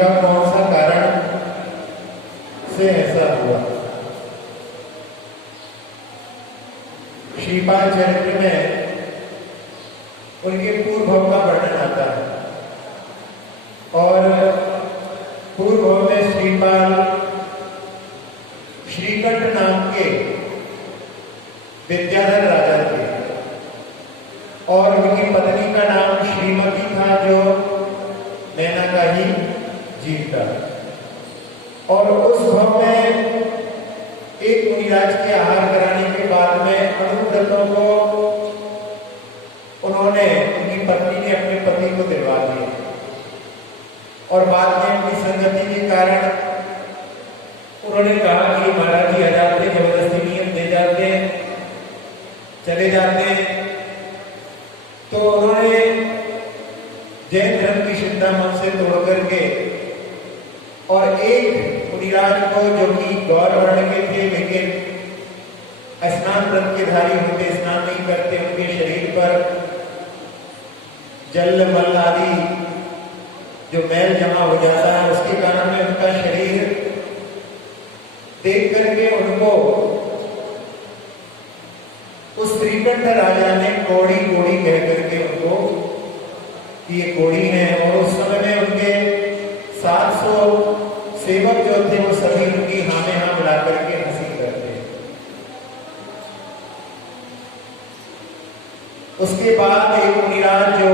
का कौन सा कारण से ऐसा हुआ। श्रीपाल चरित्र में उनके पूर्व भव का वर्णन आता है और पूर्व भव में श्रीपाल श्रीकंठ नाम के विद्याधर राजा थे और उनकी पत्नी का नाम श्रीमती था, जो नैना का ही जीव था। और उस भव में एक मुनिराज के आहार कराने के बाद में अनुव्रतों को उन्होंने, उनकी पत्नी ने अपने पति को दिलवा दिया और बाद में अपनी संगति के कारण उन्होंने कहा कि महाराज जी आ जाते, जबरदस्ती नियम दे जाते हैं, चले जाते हैं। तो उन्होंने जैन धर्म की श्रद्धा मन से तोड़ करके और एक मुनिराज को, जो कि गौर वर्ण के थे लेकिन स्नान व्रत के धारी होते, स्नान नहीं करते, उनके शरीर पर जल मल आदि जो मैल जमा हो जाता है, उसके कारण में उनका शरीर देख करके उनको उस श्रीकंठ राजा ने कोड़ी कोड़ी कह करके उनको ये कोड़ी है। और उस समय में उनके 700 सेवक जो थे वो सभी उनकी हाँ में हाँ मिला करके हंसी करते। उसके बाद एक मुनिराज जो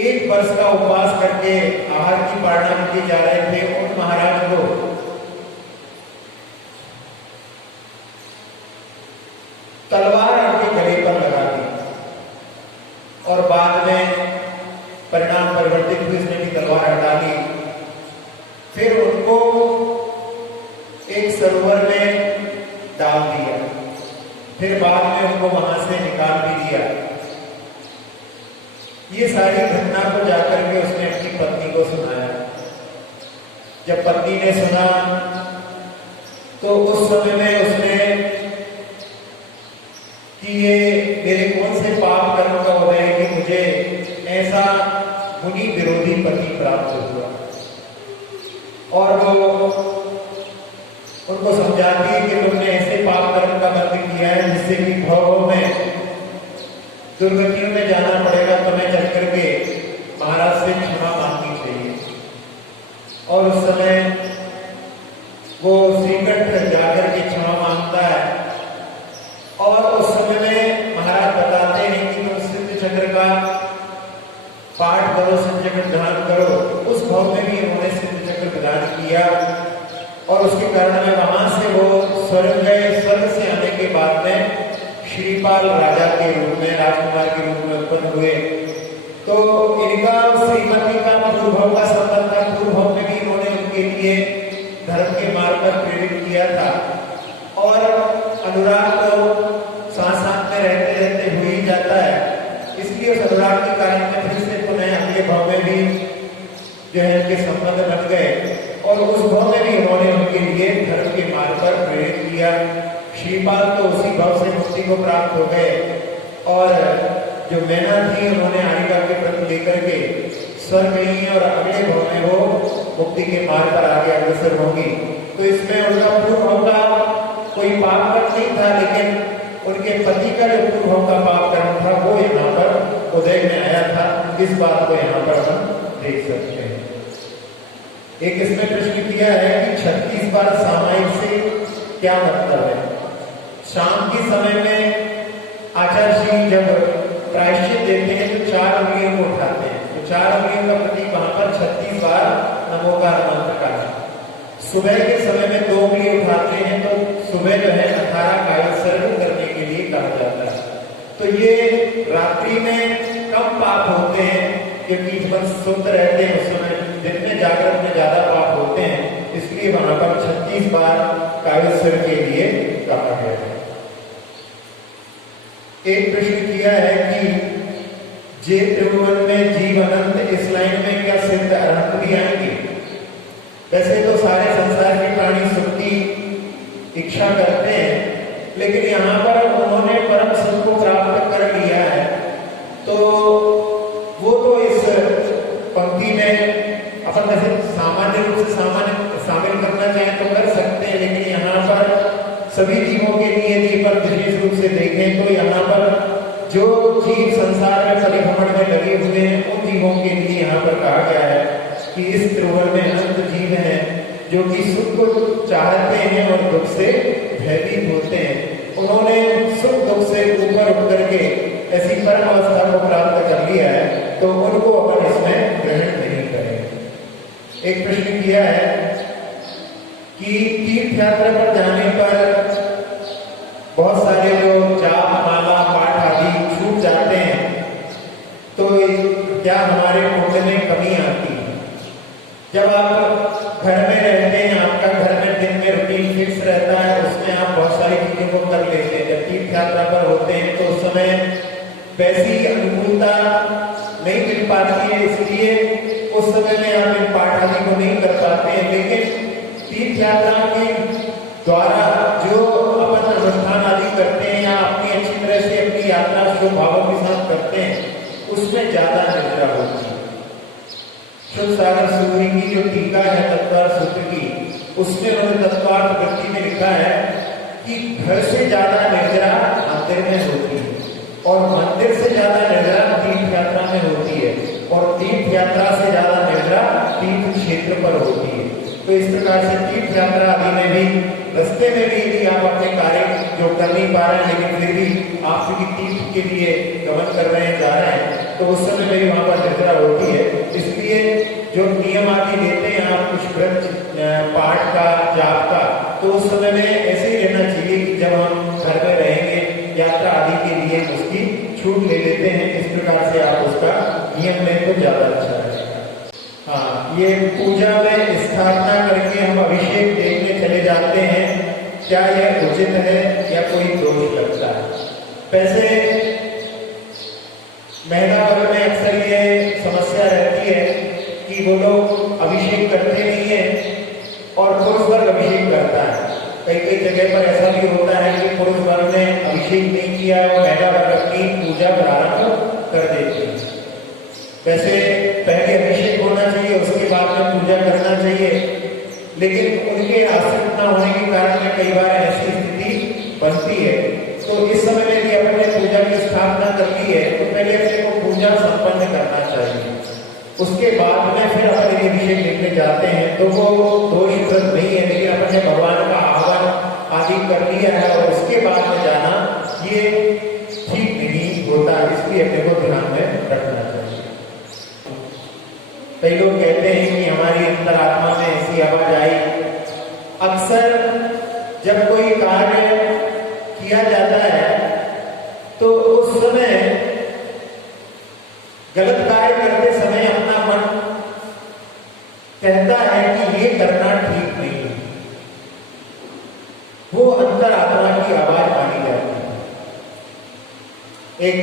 1 वर्ष का उपवास करके आहार की पालना किए जा रहे थे, उन महाराज को तलवार उनके गले पर लगा दी और बाद में परिणाम परिवर्तित हुए, इसने भी तलवार हटा दी। फिर उनको एक सरोवर में डाल दिया, फिर बाद में उनको वहां से निकाल भी दिया। ये सारी घटना को जाकर के उसने अपनी पत्नी को सुनाया। जब पत्नी ने सुना तो उस समय में उसने कि ये मेरे कौन से पाप कर्म का उदय है कि मुझे ऐसा मुनि विरोधी पति प्राप्त हुआ। और वो उनको समझाती है कि तुमने ऐसे पाप कर्म का बंद किया है जिससे कि भव में दुर्गतियों में जाना पड़ेगा, तुम्हें चल करके महाराज से क्षमा मांगनी चाहिए। और उस समय वो श्रीकंठ जाकर के क्षमा मांगता है और उस समय में महाराज बताते हैं कि तुम सिद्ध चक्र का पाठ करो, सिद्ध चक्र ध्यान करो। उस भाव में भी उन्होंने सिद्ध चक्र प्रदान किया और उसके कारण में वहां से वो स्वर्ग गए। स्वर्ग से आने के बाद में श्रीपाल राजा के रूप में, राजकुमार के रूप में उत्पन्न हुए। तो इनका श्रीमती का पूर्व का संबंध था। पूर्व में भी इन्होंने उनके लिए धर्म के मार्ग पर प्रेरित किया था और अनुराग तो साथ साथ में रहते रहते हो ही जाता है। इसलिए उस अनुराग के कारण में फिर से पुनः अगले भाव में भी जो है उनके संबंध बन गए और उस भाव में भी उन्होंने उनके लिए धर्म के मार्ग पर प्रेरित किया। श्रीपाल तो उसी भाव से मुक्ति को प्राप्त हो गए और जो मैना थी उन्होंने आनिका के प्रति लेकर के स्वर्ग गई और अगले भाव में वो मुक्ति के मार्ग पर आगे अग्रसर होंगी। तो इसमें उनका पूर्व का कोई पाप कर्म नहीं था, लेकिन उनके पति का जो पूर्व का पाप कर्म था वो यहाँ पर उदय में आया था। इस बात को यहाँ पर हम देख सकते हैं। एक इसमें प्रश्न किया है कि 36 बार सामायिक से क्या मतलब है। शाम के समय में आचार्य श्री जब प्रायश्चित देते हैं तो 4 उंगलियों को उठाते हैं, तो 4 उंगलियों का प्रतीक वहां पर 36 बार नमोकार मंत्र का है। सुबह के समय में 2 उंगली उठाते हैं तो सुबह जो है 18 कायस्वर्ण करने के लिए कहा जाता है। तो ये रात्रि में कम पाप होते हैं क्योंकि सुस्त रहते हैं, उस समय दिन में जागरण में ज्यादा पाप होते हैं, इसलिए वहां पर 36 बार कायस्वर के लिए कहा गया है। एक प्रश्न किया है कि जे त्रिभुवन में जीव अनंत, इस लाइन में क्या सिद्ध अनंत भी आएंगे। वैसे तो सारे संसार के प्राणी सुख की इच्छा करते हैं, लेकिन यहाँ पर उन्होंने परम सुख को प्राप्त कर लिया है तो वो तो इस पंक्ति में अपन वैसे सामान्य रूप से शामिल करना चाहें तो कर सकते हैं, लेकिन यहाँ पर सभी जीवों के लिए यदि पर विशेष रूप से देखें तो यहाँ पर जो जीव संसार में परिभ्रमण में लगे हुए हैं उन जीवों के लिए यहाँ पर कहा गया है कि इस त्रिभुवन में अनंत जीव हैं जो कि सुख को चाहते हैं और दुख से भयभीत होते हैं। उन्होंने सुख दुख से ऊपर उठ करके ऐसी परम अवस्था को प्राप्त कर लिया है, तो उनको अपन इसमें ग्रहण नहीं करें। एक प्रश्न किया है कि तीर्थ यात्रा पर जाने पर बहुत सारे लोग जाप माला पाठ आदि छूट जाते हैं, तो क्या हमारे पुण्य में कमी आती है? जब आप घर में रहते हैं, आपका घर में दिन में रूटीन फिक्स रहता है, उसमें आप बहुत सारी चीजों को कर लेते हैं। जब तीर्थ यात्रा पर होते हैं तो उस समय वैसी अनुकूलता नहीं मिल पाती है, इसलिए उस समय में आप इन पाठ आदि को नहीं कर पाते हैं। लेकिन तीर्थ यात्रा के द्वारा जो अपन अनुष्ठान आदि करते हैं या अपनी अच्छी तरह से अपनी यात्रा शुभ भावों के साथ करते हैं, उसमें ज्यादा निद्रा होती है। शुभ सागर सूरी की जो टीका है तत्वार्थ सूत्र की, उसमें उन्होंने तत्वार्थ वृत्ति में लिखा है कि घर से ज्यादा निद्रा मंदिर में होती है और मंदिर से ज्यादा निद्रा तीर्थ यात्रा में होती है और तीर्थ यात्रा से ज्यादा निद्रा तीर्थ क्षेत्र पर होती है। तो इस प्रकार से तीर्थ यात्रा आदि में भी रास्ते में भी यदि आप अपने कार्य जो कर नहीं पा रहे हैं, लेकिन फिर भी आप किसी तीर्थ के लिए गमन कर रहे हैं, जा रहे हैं, तो उस समय में भी वहां पर निद्रा होती है। इसलिए जो नियम आदि देते हैं आप कुछ व्रत पाठ का जाप का, तो उस समय में ऐसे ही रहना चाहिए कि जब हम घर में रहेंगे यात्रा आदि के लिए उसकी छूट ले लेते हैं। इस प्रकार से आप उसका नियम में तो ज्यादा अच्छा है। हाँ, ये पूजा में स्थापना करके हम अभिषेक देखने चले जाते हैं, क्या यह उचित है या कोई दोष लगता है? वैसे महिला वर्ग में अक्सर ये समस्या रहती है कि वो लोग अभिषेक करते नहीं है और पुरुष वर्ग अभिषेक करता है। कई कई जगह पर ऐसा भी होता है कि पुरुष वर्ग ने अभिषेक नहीं किया और महिला वर्ग अपनी पूजा प्रारंभ कर देती है। वैसे पहले अभिषेक होना चाहिए, उसके बाद में पूजा करना चाहिए, लेकिन उनके आश्रित न होने के कारण में कई बार ऐसी स्थिति बनती है। तो इस समय में यदि अपने पूजा की स्थापना कर ली है तो पहले अपने को पूजा संपन्न करना चाहिए, उसके बाद में फिर अपन यदि अभिषेक देखने जाते हैं तो वो दोषप्रद नहीं है। लेकिन अपन ने भगवान का आह्वान आदि कर लिया है और उसके बाद में जाना ये ठीक नहीं होता, इसलिए अपने को ध्यान में रखना चाहिए। कई लोग कहते हैं कि हमारी अंतरात्मा में ऐसी आवाज आई। अक्सर जब कोई कार्य किया जाता है तो उस समय गलत कार्य करते समय अपना मन कहता है कि ये करना ठीक नहीं है, वो अंतरात्मा की आवाज मानी जाती है। एक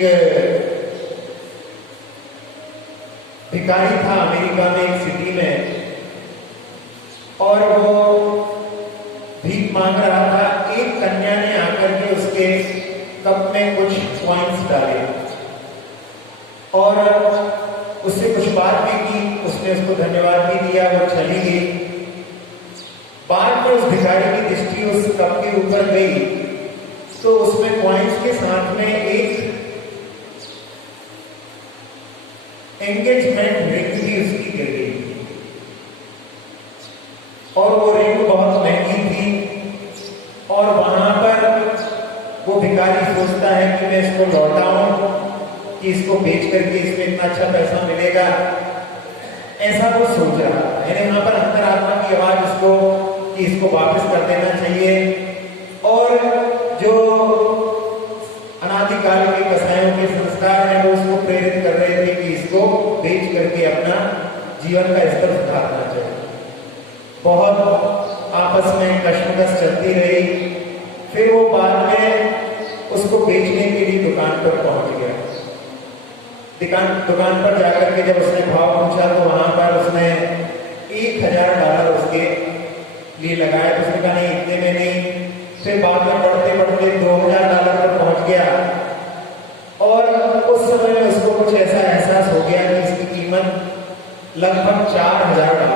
भिखारी था अमेरिका में एक सिटी में, और वो भीख मांग रहा था। एक कन्या ने आकर के उसके कप में कुछ कॉइन्स डाले और उससे कुछ बात भी की, उसने उसको धन्यवाद भी दिया, वो चली गई। बाद में उस भिखारी की दृष्टि उस कप के ऊपर गई तो उसमें कॉइन्स के साथ में एक एंगेजमेंट रिंग भी उसकी गिर गई और वो रिंग बहुत महंगी थी। और वहां पर वो भिखारी सोचता है कि मैं इसको लौटाऊं, कि इसको बेच करके इसमें इतना अच्छा पैसा मिलेगा, ऐसा वो सोच रहा था। यानी वहां पर अंतरात्मा की आवाज उसको कि इसको वापस कर देना चाहिए। और जो अनादिकाल के कसायों के संस्कार हैं वो उसको प्रेरित कर रहे थे कि इसको बेच करके अपना जीवन का स्तर सुधारना चाहिए। बहुत आपस में कश्मकश चलती रही। फिर वो बाद में उसको बेचने के लिए दुकान पर पहुंच गया। दुकान पर जाकर के जब उसने भाव पूछा तो वहां पर उसने $1000 उसके लिए लगाया। तो उसने कहा नहीं, इतने में नहीं। फिर बाद में बढ़ते बढ़ते $2000 पर पहुंच गया और उस समय में उसको कुछ ऐसा एहसास हो गया कि इसकी कीमत लगभग $4000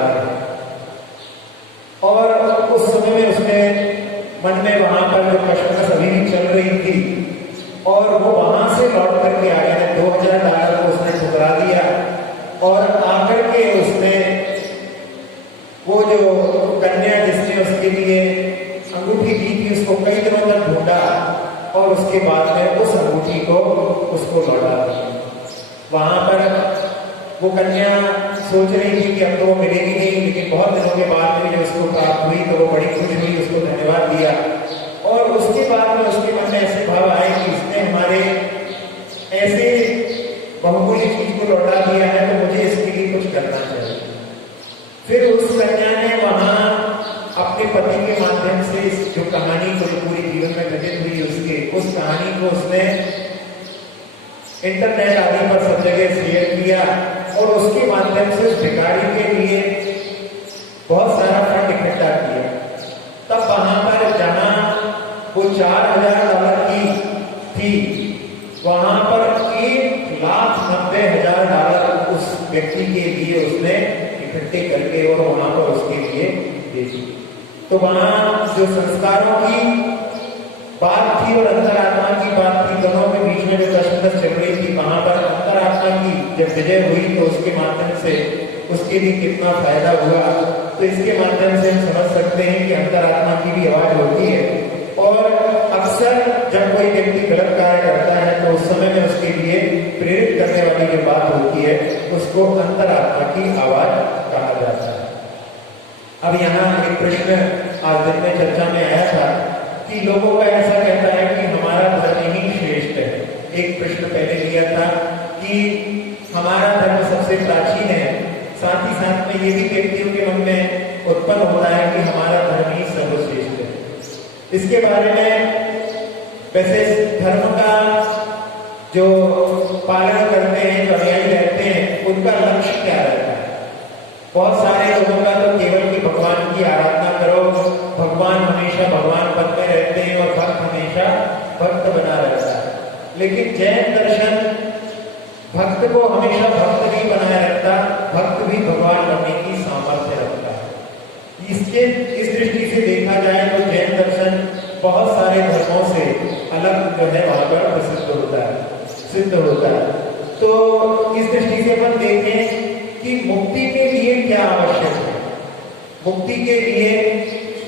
वो जो कन्या जिसने उसके लिए अंगूठी दी थी उसको कई दिनों तक ढूंढा और उसके बाद में उस अंगूठी को उसको लौटा दिया। वहां पर वो कन्या सोच रही थी कि अब तो वो मिलेगी नहीं, लेकिन बहुत दिनों के बाद में जब उसको प्राप्त हुई तो वो बड़ी खुश हुई, उसको धन्यवाद दिया। और उसके बाद में उसके मन में ऐसे भाव आए कि इसने हमारे ऐसे बहुमूल्य चीज को लौटा दिया है तो मुझे इसके लिए कुछ करना चाहिए। फिर उस कन्या ने वहां अपने पति के माध्यम से इस जो कहानी को पूरी जीवन में घटित हुई उसके उस कहानी को उसने इंटरनेट आदि पर सब जगह शेयर किया और उसके माध्यम से उस भिखारी के लिए बहुत सारा फंड इकट्ठा किया। तब वहां पर जहां वो $4,000 की थी वहां पर $1,90,000 उस व्यक्ति के लिए उसने इकट्ठे करके और वहां पर उसके लिए दे दी। तो वहां जो संस्कारों की बात थी और अंतरात्मा की बात थी, दोनों के बीच में जो कश्मकश चल रही थी, वहां पर अंतरात्मा की जब विजय हुई तो उसके माध्यम से उसके लिए कितना फायदा हुआ। तो इसके माध्यम से हम समझ सकते हैं कि अंतरात्मा की भी आवाज होती है और अक्सर जब कोई व्यक्ति गलत कार्य करता है तो उस समय में उसके लिए प्रेरित करने वाली जो बात होती है उसको अंतरात्मा की आवाज कहा जाता है। अब यहाँ एक प्रश्न आज दिन में चर्चा में आया था कि लोगों का ऐसा कहता है कि हमारा धर्म ही श्रेष्ठ है। एक प्रश्न पहले लिया था कि हमारा धर्म सबसे प्राचीन है, साथ ही साथ में ये भी व्यक्तियों के मन में उत्पन्न होता है कि हमारा धर्म ही सर्वश्रेष्ठ है। इसके बारे में वैसे धर्म का जो पालन करते हैं, जो अनुयायी रहते हैं, उनका लक्ष्य क्या रहता है? बहुत सारे लोगों का तो केवल कि भगवान की आराधना करो, भगवान हमेशा भगवान पद में रहते हैं और भक्त हमेशा भक्त बना रहता है। लेकिन जैन दर्शन भक्त को हमेशा भक्त नहीं बनाए रखता, भक्त भी भगवान बनने की सामर्थ्य रखता है। इसके इस दृष्टि से देखा जाए तो जैन दर्शन बहुत सारे धर्मों से अलग जो है वहां पर प्रसिद्ध होता है, सिद्ध होता है। तो इस दृष्टि से अपन देखें कि मुक्ति के लिए क्या आवश्यक है। मुक्ति के लिए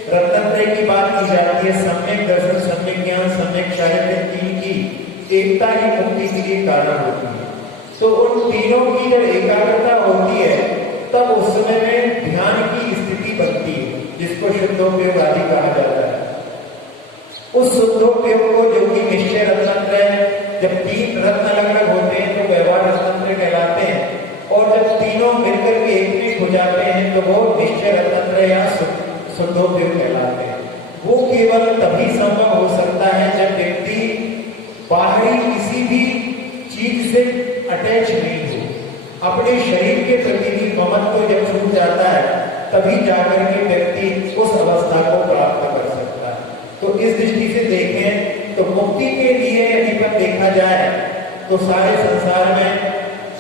रत्नत्रय की बात की जाती है, सम्यक दर्शन, सम्यक ज्ञान, सम्यक चारित्र्य, तीन की एकता ही मुक्ति के लिए कारण होती है। तो उन तीनों की जब एकाग्रता होती है तब उस समय में ध्यान की स्थिति बनती है, जिसको शुद्धोपयोग आदि कहा जाता है। उस शुद्धोपयोग को जो कि निश्चय रत्नत्रय, जब तीन रत्न अलग अलग होते हैं तो व्यवहार रत्नत्रय कहलाते हैं, और जब तीनों मिलकर के एकमिक हो जाते हैं तो वो निश्चय रत्नत्रय या शुद्धोपयोग कहलाते हैं। वो केवल तभी संभव हो सकता है जब व्यक्ति बाहरी किसी भी चीज से अटैच नहीं हो, अपने शरीर के प्रति भी ममत्व जब छूट जाता है तभी जाकर के व्यक्ति उस अवस्था को प्राप्त कर सकता है। तो इस दृष्टि से देखें तो मुक्ति के लिए यदि पर देखा जाए तो सारे संसार में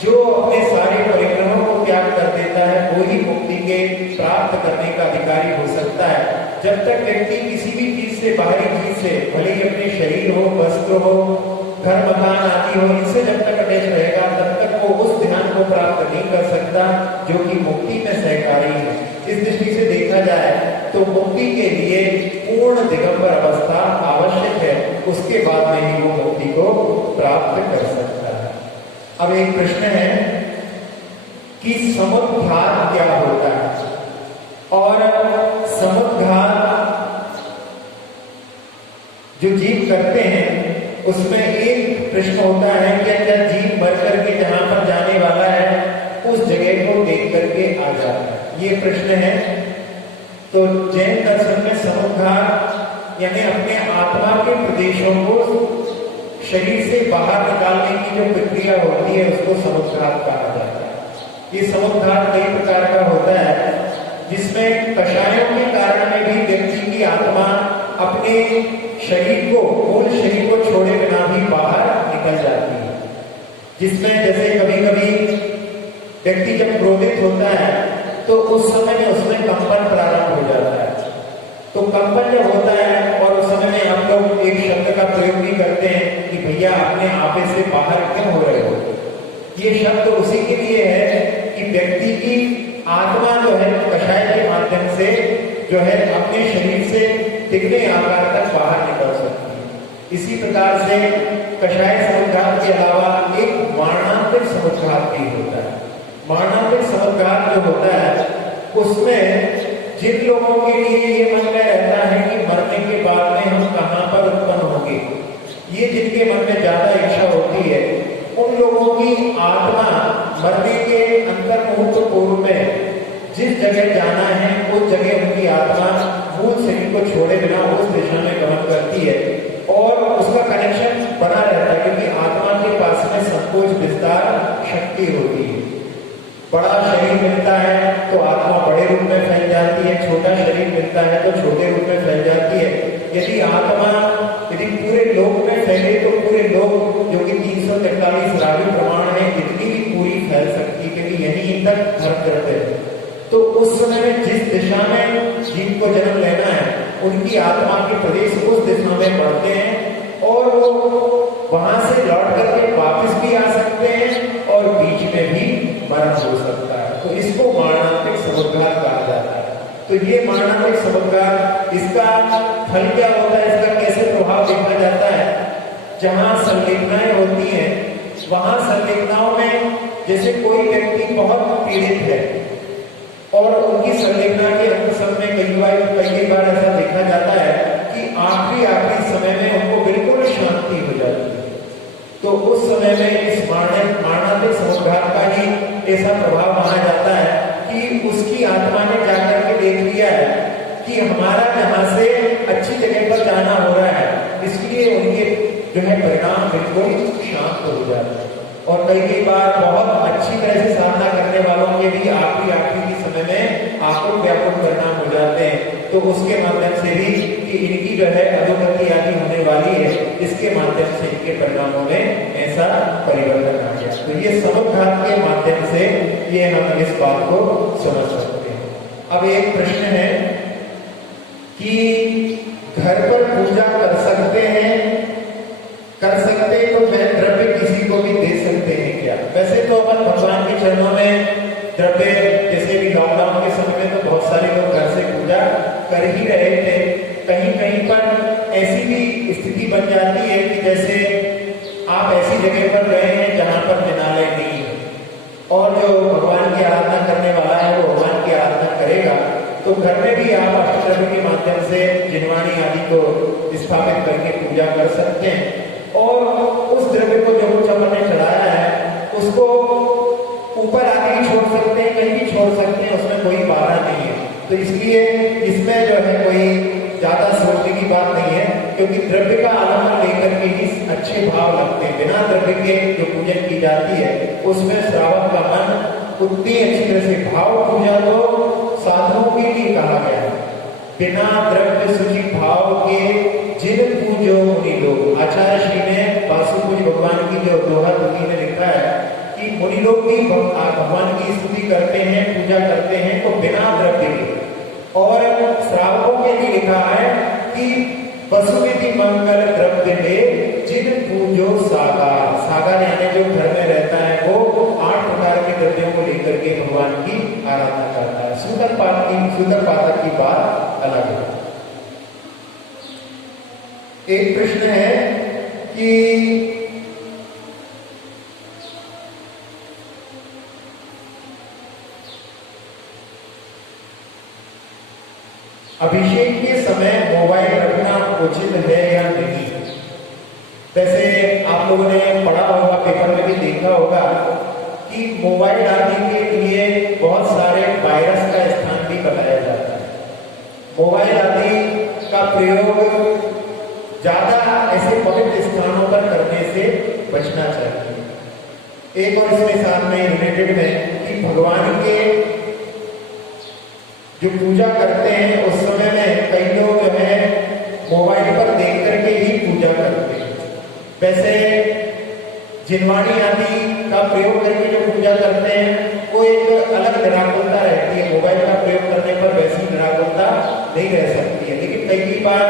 जो अपने सारे परिक्रमों को त्याग कर देता है वो ही मुक्ति के प्राप्त करने का अधिकारी हो सकता है। जब तक व्यक्ति किसी भी चीज से, बाहरी चीज से, भले ही अपने शरीर हो, वस्त्र हो, घर मकान आदि हो, इनसे जब तक अटैच रहेगा तब तक वो उस ध्यान को प्राप्त नहीं कर सकता जो कि मुक्ति में सहकारी है। इस दृष्टि से देखा जाए तो मुक्ति के लिए पूर्ण दिगंबर अवस्था आवश्यक है, उसके बाद में ही वो मुक्ति को प्राप्त कर सकता है। अब एक प्रश्न है कि समुद्घात क्या होता है, और समुद्घात जो जीव करते हैं उसमें एक प्रश्न होता है कि क्या जीव मर करके जहां पर जाने वाला है उस जगह को देख करके आ जाता है, ये प्रश्न है। तो जैन दर्शन में समुद्घात यानी अपने आत्मा के प्रदेशों को शरीर से बाहर निकालने की जो प्रक्रिया होती है उसको समुद्घात कहा जाता है। ये समुद्घात कई प्रकार का होता है, जिसमें कषायों के कारण में भी व्यक्ति की आत्मा अपने शरीर को, मूल शरीर को छोड़े बिना भी बाहर निकल जाती है। जिसमें जैसे कभी कभी व्यक्ति जब क्रोधित होता है तो उस समय में उसमें कंपन प्रारंभ हो जाता है। तो कंपन जब होता है और उस समय में हम लोग एक शब्द का प्रयोग भी करते हैं कि भैया अपने आपे से बाहर क्यों हो रहे हो। ये शब्द उसी के लिए है कि व्यक्ति की आत्मा जो है कषाय के माध्यम से जो है अपने शरीर से तिगने आकार तक बाहर निकल सकती है। इसी प्रकार से कषाय समुद्घात के अलावा एक मारणांतिक समुद्घात भी होता है। मारणांतिक समुद्घात जो होता है उसमें जिन लोगों के लिए ये मन में रहता है कि मरने के बाद में हम कहाँ पर उत्पन्न होंगे, ये जिनके मन में ज्यादा इच्छा होती है, उन लोगों की आत्मा मरने के अंतर्मुहूर्त पूर्व में जिस जगह जाना है उस जगह उनकी आत्मा मूल शरीर को छोड़े बिना उस दिशा में गमन करती है और उसका कनेक्शन बना रहता है, क्योंकि आत्मा के पास में संकोच विस्तार शक्ति होती है। बड़ा शरीर मिलता है तो आत्मा बड़े रूप में फैल जाती है, छोटा शरीर मिलता है तो छोटे रूप में फैल जाती है। यदि आत्मा यदि पूरे लोक में फैले तो पूरे लोक जो कि 343 रावि प्रमाण है इतनी भी पूरी फैल सकती है, क्योंकि यही तक धर्म करते हैं। तो उस समय में जिस दिशा में जीव को जन्म लेना है उनकी आत्मा के प्रदेश उस दिशा में बढ़ते हैं और वो वहां से लौट करके वापस भी आ सकते हैं और बीच में भी मरण हो सकता है। तो इसको मारणांतिक समुद्घात कहा जाता है। तो ये मारणांतिक समुद्घात, इसका फल क्या होता है, इसका कैसे प्रभाव देखा जाता है। जहां संवेदनाएं होती हैं वहां संवेदनाओं में जैसे कोई व्यक्ति बहुत पीड़ित है और उनकी संवेदना के अंत समय कई बार ऐसा देखा जाता है कि आखिरी समय में उनको बिल्कुल शांति हो जाती है। तो उस समय में इस मारणांतिक समुद्घात का ही ऐसा प्रभाव माना जाता है कि उसकी आत्मा ने जाकर के देख लिया है कि हमारा जहां से अच्छी जगह पर जाना हो रहा है, इसलिए उनके जो है परिणाम बिल्कुल शांत हो जाते हैं। और कई बार बहुत अच्छी तरह से साधना करने वालों के भी आखिरी के समय में आकुल व्याकुल परिणाम हो जाते हैं। तो उसके माध्यम से भी कि इनकी जो है अधोगति आदि होने वाली है, इसके माध्यम से इनके परिणामों में ऐसा परिवर्तन आ गया। तो ये समुद्घात के माध्यम से ये हम इस बात को समझ सकते हैं। अब एक प्रश्न है कि घर पर पूजा कर सकते हैं, तो मैं द्रव्य किसी को भी दे सकते हैं क्या? वैसे तो अपन भगवान के चरणों में द्रव्य, जैसे भी लॉकडाउन के समय में तो बहुत सारे लोग घर से पूजा कर ही रहे थे। कहीं कहीं पर ऐसी भी स्थिति बन जाती है कि जैसे आप ऐसी जगह पर रहे हैं जहां पर जिनालय नहीं है और जो भगवान की आराधना करने वाला है वो भगवान की आराधना करेगा, तो घर में भी आप अष्टद्रव्य के माध्यम से जिनवाणी आदि को स्थापित करके पूजा कर सकते हैं और उस द्रव्य को जो कुछ अपन ने चढ़ाया है उसको ऊपर आगे ही छोड़ सकते हैं, कहीं भी छोड़ सकते हैं, उसमें कोई बाधा नहीं है। तो इसलिए इसमें जो है कोई ज्यादा सोचने की बात नहीं है, क्योंकि द्रव्य का आलम्बन लेकर के ही अच्छे भाव लगते हैं। बिना द्रव्य के जो पूजन की जाती है उसमें श्रावक का मन उतनी अच्छी तरह से भाव पूजा तो साधुओं के लिए कहा गया है। बिना द्रव्य शुचि भाव के जिन पूजो मुनि लोग, आचार्य श्री ने वासुपूज भगवान की जो दोहा तुकी में लिखा है कि मुनि लोग भी भगवान की स्तुति करते हैं, पूजा करते हैं तो बिना द्रव्य के। और श्रावकों के लिए लिखा है कि वसुविधि मंगल द्रव्य में जिन पूजो सागर, सागर यानी जो घर में रहता है वो 8 प्रकार के द्रव्यों को लेकर के भगवान की आराधना करता है। सुंदर पाठक की बात अलग है। एक प्रश्न है कि अभिषेक के समय मोबाइल रखना उचित है या नहीं? वैसे आप लोगों ने पढ़ा होगा, पेपर में भी देखा होगा कि मोबाइल आदि के लिए बहुत सारे वायरस का स्थान भी बताया जाता है। मोबाइल आदि का प्रयोग ज्यादा ऐसे पवित्र स्थानों पर करने से बचना चाहिए। एक और इसके साथ में रिलेटेड में कि भगवान के जो पूजा करते हैं उस समय में कई लोग जो है मोबाइल पर देख करके ही पूजा करते हैं। वैसे जिनवाणी आदि का प्रयोग करके जो पूजा करते हैं वो एक अलग निराकुलता रहती है। मोबाइल का प्रयोग करने पर वैसी निराकुलता नहीं रह सकती है। लेकिन कई बार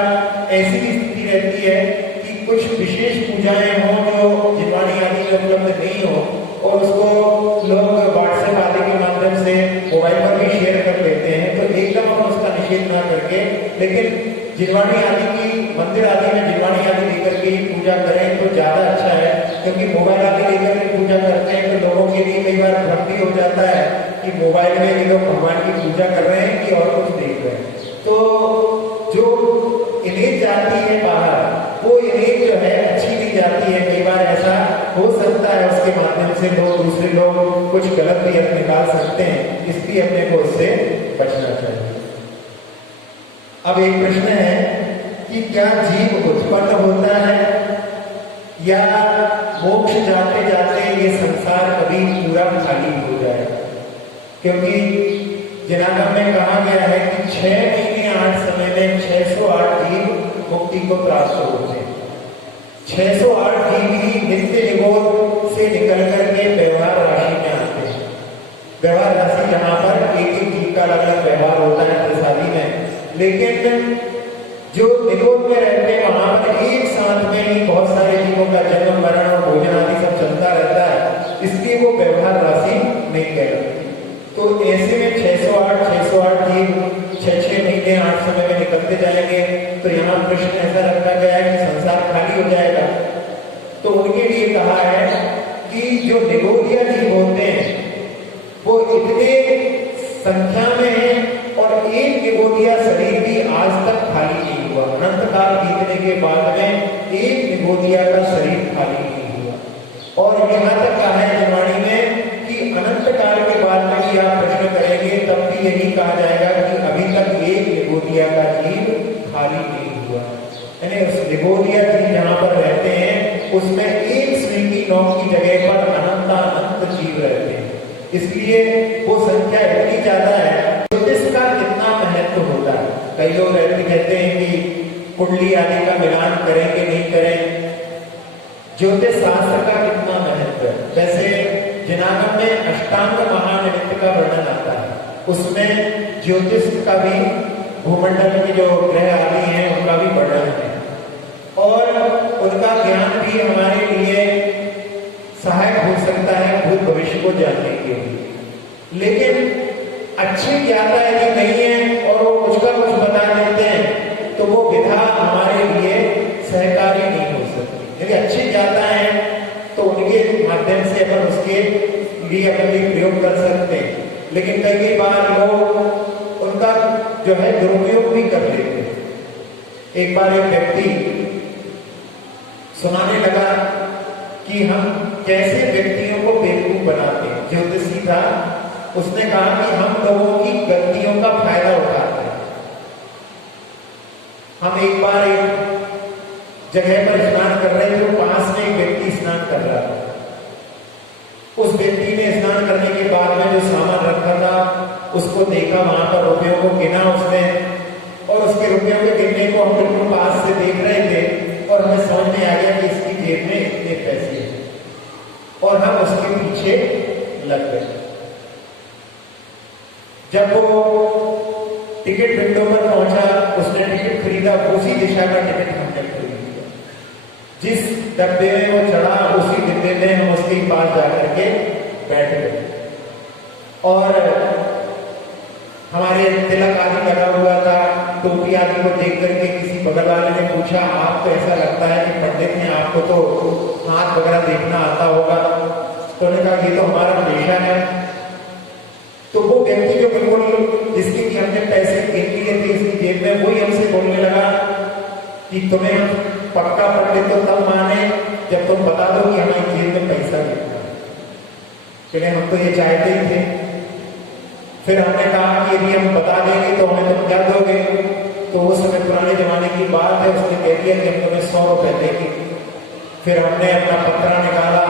ऐसी भी स्थिति रहती है कि कुछ विशेष पूजाएं हों जो जिनवाणी आदि में उपलब्ध नहीं हो और उसको लोग व्हाट्सएप आदि के माध्यम से मोबाइल पर भी शेयर कर देते हैं, तो एकदम हम उसका लेकिन जिनवाणी आदि की मंदिर आदि में जिनवाणी आदि लेकर के ही पूजा करें तो ज्यादा अच्छा है, क्योंकि मोबाइल आदि लेकर के पूजा करते हैं तो लोगों के लिए कई बार भ्रम भी हो जाता है कि मोबाइल में ये लोग भगवान की पूजा कर रहे हैं कि और कुछ देख रहे हैं। तो जो इमेज जाती है बाहर, वो इमेज जो है अच्छी नहीं जाती है। कई बार ऐसा हो सकता है उसके माध्यम से लोग, दूसरे लोग कुछ गलत भी निकाल सकते हैं, इसलिए अपने को उससे बचना चाहिए। अब एक प्रश्न है कि क्या जीव उत्पन्न होता है या मोक्ष जाते जाते ये संसार कभी पूरा खाली हो जाएगा? क्योंकि जनागम में कहा गया है कि 6 महीने 8 समय में 608 जीव मुक्ति को प्राप्त होते हैं। 608 जीव ही नित्य निगोद से निकल करके व्यवहार राशि में आते हैं। व्यवहार राशि जहां पर एक एक जीव का अलग अलग व्यवहार होता है प्रसादी में, लेकिन जो निगोद में रहते हैं वहां पर एक साथ में ही बहुत सारे जीवों का जन्म मरण और भोजन आदि सब चलता रहता है, इसलिए वो व्यवहार राशि नहीं कहलाती। तो ऐसे में 608 जीव 6 महीने 8 समय में निकलते जाएंगे। तो यहाँ प्रश्न ऐसा रखा गया है कि संसार खाली हो जाएगा। तो उनके लिए कहा है कि जो निगोदिया जीव होते हैं वो इतने संख्या में है और एक निगोदिया शरीर भी आज तक खाली नहीं हुआ। अनंत काल बीतने के बाद में एक निगोदिया का शरीर खाली नहीं हुआ। और यहाँ तक कहा है जिनवाणी में कि अनंत काल के बाद में भी आप प्रश्न करेंगे तब भी यही कहा जाएगा कि अभी तक एक निगोदिया का जीव खाली नहीं हुआ। यानी उस निगोदिया जीव जहां पर रहते हैं उसमें एक सुई की नोक की जगह पर अनंत जीव रहते हैं, इसलिए वो संख्या इतनी ज्यादा है। ज्योतिष का कितना महत्व होता है? कई लोग कहते हैं कि कुंडली आदि का मिलान करेंगे नहीं करें, ज्योतिष शास्त्र का कितना महत्व है? वैसे जिनागम में अष्टांग महानिमित्त का वर्णन आता है, उसमें ज्योतिष का भी, भूमंडल के जो ग्रह आदि हैं उनका भी वर्णन है और उनका ज्ञान भी हमारे लिए सहायक हो सकता है भूत भविष्य को जानने के लिए। लेकिन अच्छे ज्ञाता यदि नहीं है और वो कुछ का कुछ बता देते हैं तो वो विधा हमारे लिए सहकारी नहीं हो सकती। यदि अच्छे ज्ञाता है तो उनके माध्यम से अपन उसके लिए अपने लिए प्रयोग कर सकते हैं, लेकिन कई बार लोग उनका जो है दुरुपयोग भी कर लेते हैं। एक बार एक व्यक्ति सुनाने लगा कि हम कैसे व्यक्तियों को बेवकूफ बनाते हैं। ज्योतिषी था, उसने कहा कि हम लोगों की गलतियों का फायदा उठाते हैं। हम एक बार एक जगह पर स्नान कर रहे थे, तो पास में एक व्यक्ति स्नान कर रहा था। उस व्यक्ति ने स्नान करने के बाद में जो सामान रखा था उसको देखा, वहां पर रुपयों को गिना उसने, और उसके रुपयों के गिनने को हम बिल्कुल पास से देख रहे थे और हमें समझ में आ गया कि इसकी जेब में इतने पैसे हैं और हम उसके पीछे लग गए। जब वो टिकट विंडो पर पहुंचा, उसने टिकट खरीदा, उसी दिशा का टिकट हमने खरीद लिया। जिस डब्बे में वो चढ़ा उसी डिब्बे में हम उसके पास जाकर के बैठ गए और हमारे तिलक आदि लगा हुआ था, टोपी आदि को देख करके किसी बगल वाले ने पूछा, आप तो ऐसा लगता है कि पंडित हैं, आपको तो हाथ वगैरह देखना आता होगा। तो उन्होंने कहा ये तो हमारा पेशा है। तो वो व्यक्ति जो बिल्कुल जिसके कि हमने पैसे गिन लिए थे इसकी जेब में, वही हमसे बोलने लगा कि तुम्हें पक्का पंडित तो तब माने जब तुम बता दो कि हमारी जेब में पैसा कितना है। चले हम तो ये चाहते ही थे। फिर हमने कहा कि यदि हम बता देंगे तो हमें तुम क्या दोगे? तो उस समय पुराने जमाने की बात है, उसने कह दिया कि हम तुम्हें 100 रुपए देंगे। फिर हमने अपना पत्रा निकाला,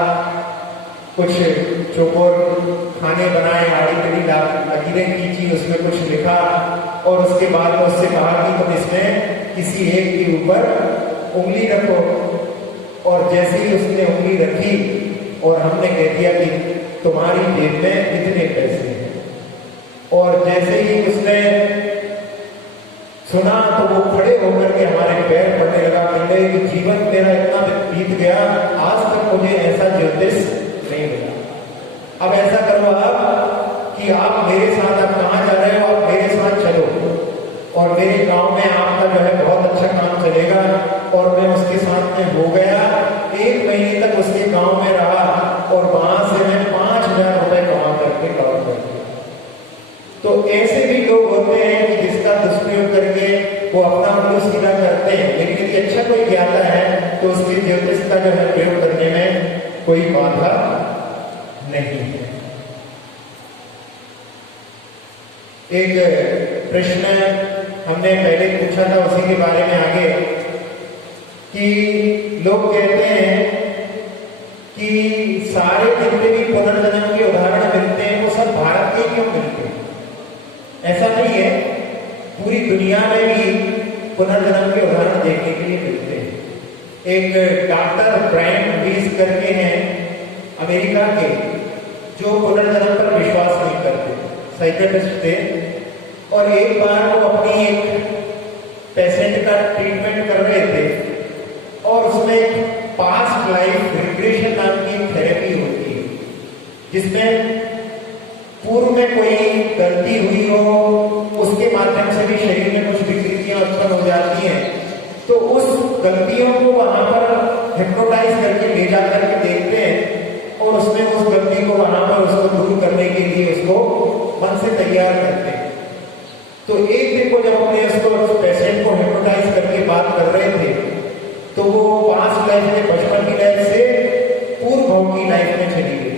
कुछ चौकोर खाने बनाए, आड़ी कड़ी लकीरें खींची, उसमें कुछ लिखा और उसके बाद में उससे कहा कि तुम इसमें किसी एक के ऊपर उंगली रखो। और जैसे ही उसने उंगली रखी और हमने कह दिया कि तुम्हारी जेब में इतने पैसे हैं, और जैसे ही उसने सुना तो वो खड़े होकर के हमारे पैर पड़ने लगा, कहने कि जीवन मेरा इतना बीत गया, आज तक मुझे ऐसा ज्योतिष नहीं मिला। अब ऐसा करो आप कि आप मेरे साथ, अब कहाँ जा रहे हो, आप मेरे साथ चलो और मेरे गांव में आप प्रयोग करके वो अपना उल्लू सीधा करते हैं, लेकिन यदि अच्छा कोई ज्ञाता है तो उसकी ज्योतिष का जो है प्रयोग करने में कोई बाधा नहीं है। एक प्रश्न हमने पहले पूछा था, उसी के बारे में आगे, कि लोग कहते हैं कि सारे जितने भी पुनर्जन्म के उदाहरण मिलते हैं वो सब भारत के क्यों मिलते हैं? ऐसा नहीं है, पूरी दुनिया में भी पुनर्जन्म के उदाहरण देखने के लिए मिलते हैं। एक डॉक्टर ब्रायन वीज करके हैं अमेरिका के, जो पुनर्जन्म पर विश्वास नहीं करते, साइकियाट्रिस्ट थे, और एक बार वो अपनी एक पेशेंट का ट्रीटमेंट कर रहे थे और उसमें पास्ट लाइफ रिग्रेशन नाम की थेरेपी होती है, जिसमें पूर्व में कोई गलती हुई हो, उसके माध्यम से भी शरीर में कुछ विकृतियां उत्पन्न हो जाती हैं, तो उस गलतियों को वहां पर हिप्नोटाइज करके ले जा करके देखते हैं और उसमें उस गलती को वहां पर उसको दूर करने के लिए उसको मन से तैयार करते हैं। तो एक दिन को जब अपने उसको पेशेंट को हिप्नोटाइज करके बात कर रहे थे, तो वो पास्ट लाइफ में, बचपन की लाइफ से पूर्व भाव की लाइफ में चली गई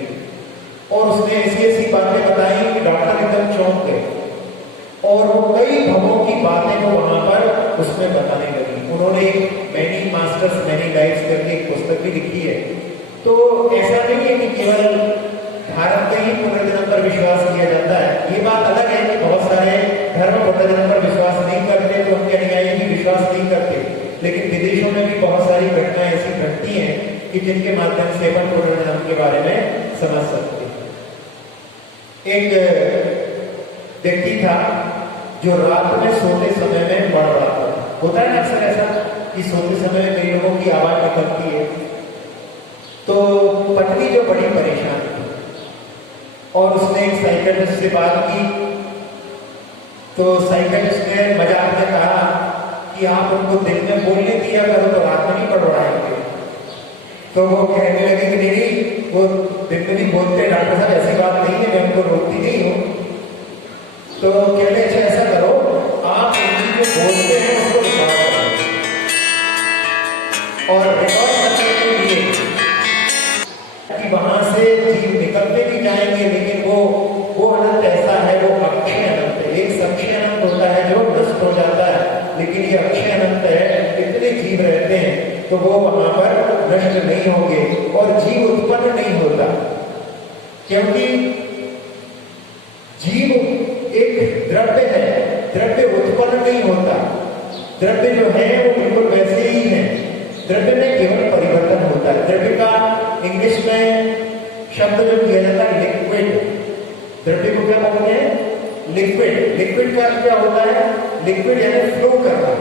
और उसने ऐसी ऐसी बातें बताई कि डॉक्टर एकदम चौंक गए और वो कई भवों की बातें को वहां पर उसमें बताने लगी। उन्होंने मैनी मास्टर्स मैनी लाइफ्स करके एक पुस्तक भी लिखी है। तो ऐसा नहीं है कि केवल भारत के ही पुनर्जन्म पर विश्वास किया जाता है। ये बात अलग है कि बहुत सारे धर्म पुनर्जन्म पर विश्वास नहीं करते, तो उनके अनुयायी भी विश्वास नहीं करते, लेकिन विदेशों में भी बहुत सारी घटनाएं ऐसी घटती हैं कि जिनके माध्यम से अपन पुनर्जन्म के बारे में समझ सकते हैं। एक व्यक्ति था जो रात में सोते समय में बढ़ रहा था। होता है अक्सर ऐसा कि सोते समय में कई लोगों की आवाज निकलती है। तो पत्नी जो बड़ी परेशान थी और उसने एक साइकियाट्रिस्ट से बात की, तो साइकियाट्रिस्ट ने मजाक में कहा कि आप उनको दिन में बोलने दिया करो तो रात में नहीं पढ़वाएंगे। तो वो कहने लगे कि नहीं, वो दिन में नहीं बोलते डॉक्टर साहब, ऐसी बात नहीं है, मैं उनको रोकती नहीं हूँ। तो कहते अच्छा ऐसा करो, आप उनकी जो बोलते हैं उसको रिकॉर्ड करो और रिकॉर्ड करने के लिए कि वहां से जीव निकलते भी जाएंगे, लेकिन वो अनंत ऐसा है, वो अक्षय अनंत है। एक संक्षय अनंत होता है जो नष्ट हो जाता है, लेकिन ये अक्षय अनंत है। इतने जीव रहते हैं तो वो वहां पर नष्ट नहीं होंगे और जीव उत्पन्न नहीं होता, क्योंकि जीव एक द्रव्य है, द्रव्य उत्पन्न नहीं होता। द्रव्य जो है वो बिल्कुल वैसे ही है, द्रव्य में केवल परिवर्तन होता है। द्रव्य का इंग्लिश में शब्द जो किया जाता है लिक्विड, द्रव्य को क्या बोलते हैं? लिक्विड। लिक्विड का क्या होता है? लिक्विड यानी फ्लो करना,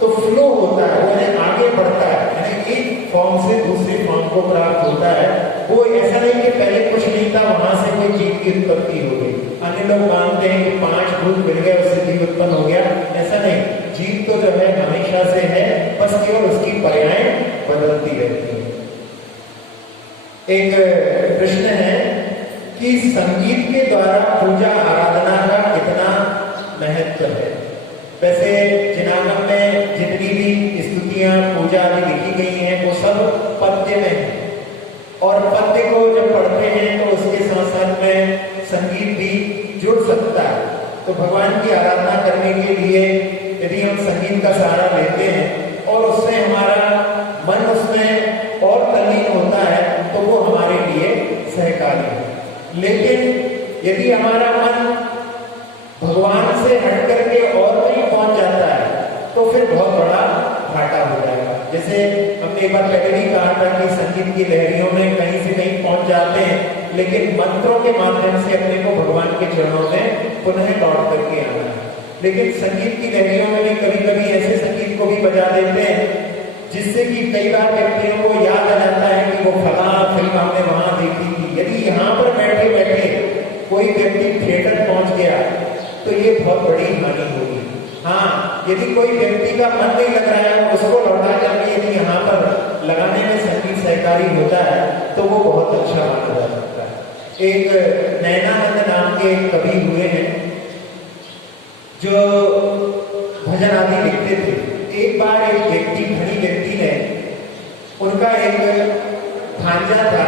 तो फ्लो होता है, वो यानी आगे बढ़ता है, यानी एक फॉर्म से दूसरे फॉर्म को प्राप्त होता है। वो ऐसा नहीं कि पहले कुछ नहीं था, वहां से कोई जीव की उत्पत्ति हो गई। अन्य लोग मानते हैं कि 5 भूत मिल गए उससे जीव उत्पन्न हो गया, ऐसा नहीं। जीव तो जो है हमेशा से है, बस केवल उसकी पर्याय बदलती रहती है। एक प्रश्न है कि संगीत के द्वारा पूजा आराधना का कितना महत्व है? वैसे जिनागम में जितनी भी स्तुतियां पूजा आदि लिखी गई हैं वो सब पद्य में है, और पद्य को जब पढ़ते हैं तो उसके साथ साथ में संगीत भी जुड़ सकता है। तो भगवान की आराधना करने के लिए यदि हम संगीत का सहारा लेते हैं और उससे हमारा मन उसमें और तल्लीन होता है तो वो हमारे लिए सहकारी है। लेकिन यदि हमारा मन भगवान से हट करके और कहीं पहुंच जाता है तो फिर बहुत बड़ा घाटा हो जाएगा। जैसे हमने एक बार पहले भी कहा था कि संगीत की लहरियों में कहीं से कहीं पहुंच जाते हैं, लेकिन मंत्रों के माध्यम से अपने को भगवान के चरणों में पुनः लौट करके आना है। लेकिन संगीत की लहरियों में भी कभी कभी ऐसे संगीत को भी बजा देते हैं जिससे कि कई बार व्यक्तियों को याद आ जाता है कि वो फलाना फिल्म हमने वहां देखी थी। यदि यहाँ पर बैठे बैठे कोई व्यक्ति थिएटर पहुंच गया तो ये बहुत बड़ी हानि होगी। हाँ, यदि कोई व्यक्ति का मन नहीं लग रहा है उसको लौटा करके यदि यहाँ पर लगाने में संगीत सहकारी होता है तो वो बहुत अच्छा माना जा सकता है। एक नैनानंद नाम के कवि हुए हैं जो भजन आदि लिखते थे। एक बार एक व्यक्ति, धनी व्यक्ति ने, उनका एक भांजा था